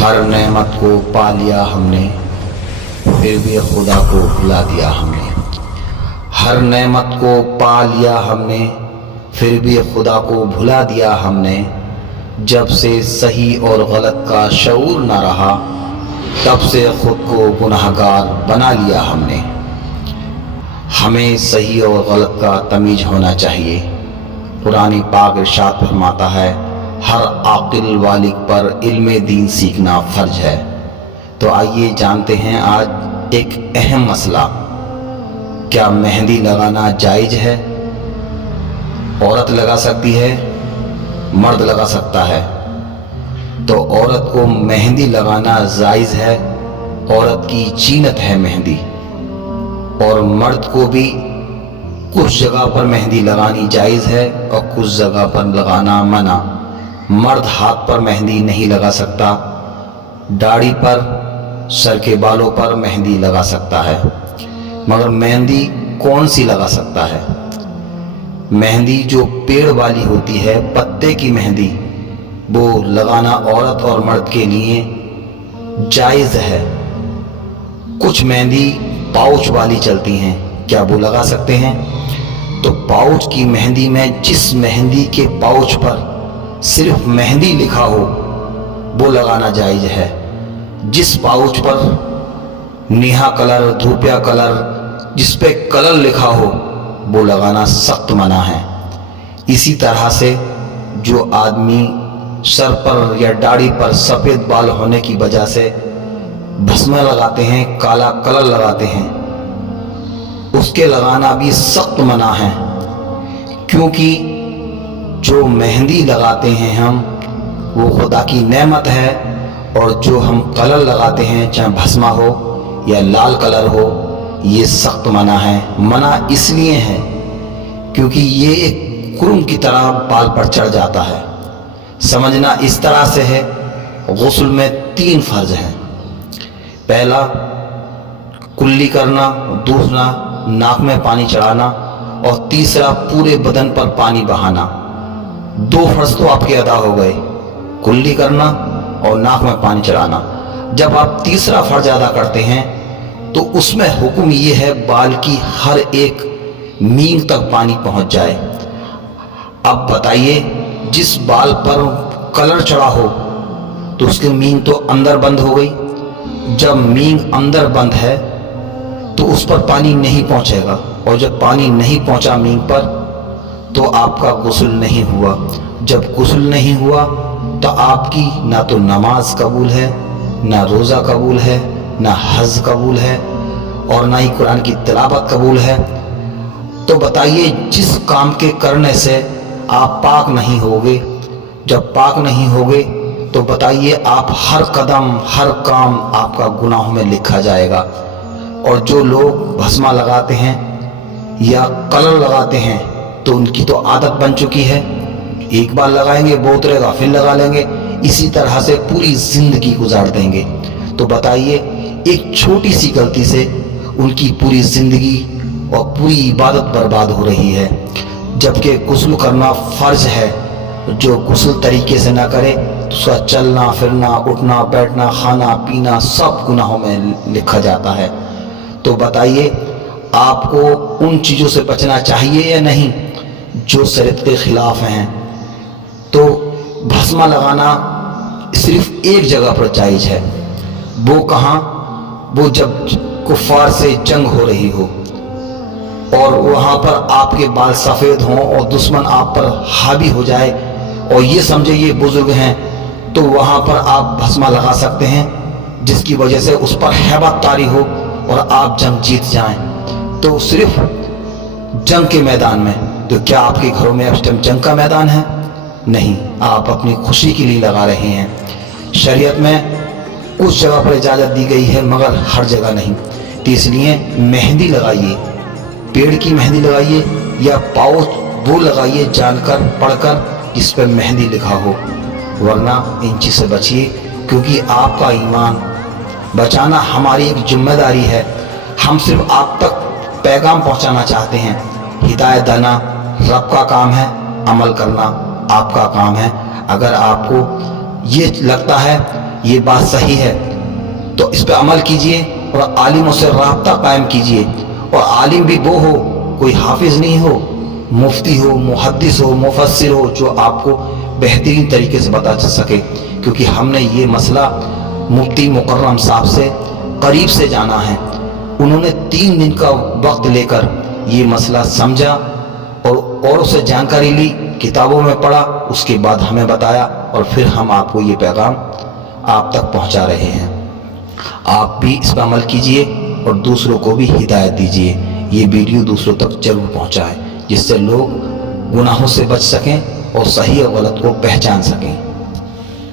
ہر نعمت کو پا لیا ہم نے، پھر بھی خدا کو بھلا دیا ہم نے۔ ہر نعمت کو پا لیا ہم نے، پھر بھی خدا کو بھلا دیا ہم نے۔ جب سے صحیح اور غلط کا شعور نہ رہا، تب سے خود کو گنہگار بنا لیا ہم نے۔ ہمیں صحیح اور غلط کا تمیز ہونا چاہیے۔ قرآن پاک ارشاد فرماتا ہے، ہر عاقل بالغ پر علم دین سیکھنا فرض ہے۔ تو آئیے جانتے ہیں آج ایک اہم مسئلہ، کیا مہندی لگانا جائز ہے؟ عورت لگا سکتی ہے، مرد لگا سکتا ہے۔ تو عورت کو مہندی لگانا جائز ہے، عورت کی زینت ہے مہندی۔ اور مرد کو بھی کچھ جگہ پر مہندی لگانی جائز ہے اور کچھ جگہ پر لگانا منع۔ مرد ہاتھ پر مہندی نہیں لگا سکتا، داڑھی پر، سر کے بالوں پر مہندی لگا سکتا ہے، مگر مہندی کون سی لگا سکتا ہے؟ مہندی جو پیڑ والی ہوتی ہے، پتے کی مہندی، وہ لگانا عورت اور مرد کے لیے جائز ہے۔ کچھ مہندی پاؤچ والی چلتی ہیں، کیا وہ لگا سکتے ہیں؟ تو پاؤچ کی مہندی میں جس مہندی کے پاؤچ پر صرف مہندی لکھا ہو وہ لگانا جائز ہے۔ جس پاؤچ پر نیہا کلر، دھوپیا کلر، جس پہ کلر لکھا ہو وہ لگانا سخت منع ہے۔ اسی طرح سے جو آدمی سر پر یا داڑھی پر سفید بال ہونے کی وجہ سے بھسمہ لگاتے ہیں، کالا کلر لگاتے ہیں، اس کے لگانا بھی سخت منع ہے۔ کیونکہ جو مہندی لگاتے ہیں ہم، وہ خدا کی نعمت ہے، اور جو ہم کلر لگاتے ہیں، چاہے بھسمہ ہو یا لال کلر ہو، یہ سخت منع ہے۔ منع اس لیے ہے کیونکہ یہ ایک کرم کی طرح بال پر چڑھ جاتا ہے۔ سمجھنا اس طرح سے ہے، غسل میں 3 فرض ہیں۔ پہلا کلی کرنا، دوسرا ناک میں پانی چڑھانا، اور تیسرا پورے بدن پر پانی بہانا۔ 2 فرض تو آپ کے ادا ہو گئے، کلی کرنا اور ناک میں پانی چڑھانا۔ جب آپ تیسرا فرض ادا کرتے ہیں تو اس میں حکم یہ ہے بال کی ہر ایک مینگ تک پانی پہنچ جائے۔ اب بتائیے، جس بال پر کلر چڑھا ہو تو اس کی مینگ تو اندر بند ہو گئی۔ جب مینگ اندر بند ہے تو اس پر پانی نہیں پہنچے گا، اور جب پانی نہیں پہنچا مینگ پر تو آپ کا غسل نہیں ہوا۔ جب غسل نہیں ہوا تو آپ کی نہ تو نماز قبول ہے، نہ روزہ قبول ہے، نہ حج قبول ہے، اور نہ ہی قرآن کی تلاوت قبول ہے۔ تو بتائیے، جس کام کے کرنے سے آپ پاک نہیں ہوگے، جب پاک نہیں ہوگے تو بتائیے آپ ہر قدم، ہر کام آپ کا گناہوں میں لکھا جائے گا۔ اور جو لوگ بھسمہ لگاتے ہیں یا کلر لگاتے ہیں تو ان کی تو عادت بن چکی ہے، ایک بار لگائیں گے وہ اترے گا، پھر لگا لیں گے، اسی طرح سے پوری زندگی گزار دیں گے۔ تو بتائیے، ایک چھوٹی سی غلطی سے ان کی پوری زندگی اور پوری عبادت برباد ہو رہی ہے۔ جبکہ غسل کرنا فرض ہے، جو غسل طریقے سے نہ کرے تو اس کا چلنا پھرنا، اٹھنا بیٹھنا، کھانا پینا سب گناہوں میں لکھا جاتا ہے۔ تو بتائیے، آپ کو ان چیزوں سے بچنا چاہیے یا نہیں جو شریعت کے خلاف ہیں؟ تو بھسمہ لگانا صرف ایک جگہ پر جائز ہے، وہ کہاں؟ وہ جب کفار سے جنگ ہو رہی ہو اور وہاں پر آپ کے بال سفید ہوں اور دشمن آپ پر حاوی ہو جائے اور یہ سمجھے یہ بزرگ ہیں، تو وہاں پر آپ بھسمہ لگا سکتے ہیں، جس کی وجہ سے اس پر ہیبت طاری ہو اور آپ جنگ جیت جائیں۔ تو صرف جنگ کے میدان میں، تو کیا آپ کے گھروں میں اس ٹائم جنگ کا میدان ہے؟ نہیں، آپ اپنی خوشی کے لیے لگا رہے ہیں۔ شریعت میں کچھ جگہ پر اجازت دی گئی ہے مگر ہر جگہ نہیں۔ تو اس لیے مہندی لگائیے، پیڑ کی مہندی لگائیے یا پاؤچ وہ لگائیے جان کر پڑھ کر جس پر مہندی لکھا ہو، ورنہ ان چیز سے بچیے، کیونکہ آپ کا ایمان بچانا ہماری ایک ذمہ داری ہے۔ ہم صرف آپ تک پیغام پہنچانا چاہتے ہیں۔ ہدایت دینا رب کا کام ہے، عمل کرنا آپ کا کام ہے۔ اگر آپ کو یہ لگتا ہے یہ بات صحیح ہے تو اس پہ عمل کیجئے اور عالموں سے رابطہ قائم کیجئے. اور عالم بھی وہ ہو، کوئی حافظ نہیں ہو، مفتی ہو، محدث ہو، مفسر ہو، جو آپ کو بہترین طریقے سے بتا سکے. کیونکہ ہم نے یہ مسئلہ مفتی مکرم صاحب سے قریب سے جانا ہے. انہوں نے 3 دن کا وقت لے کر یہ مسئلہ سمجھا اور اوروں سے جانکاری لی، کتابوں میں پڑھا، اس کے بعد ہمیں بتایا اور پھر ہم آپ کو یہ پیغام آپ تک پہنچا رہے ہیں. آپ بھی اس پر عمل کیجئے اور دوسروں کو بھی ہدایت دیجئے. یہ ویڈیو دوسروں تک ضرور پہنچائیں جس سے لوگ گناہوں سے بچ سکیں اور صحیح اور غلط کو پہچان سکیں.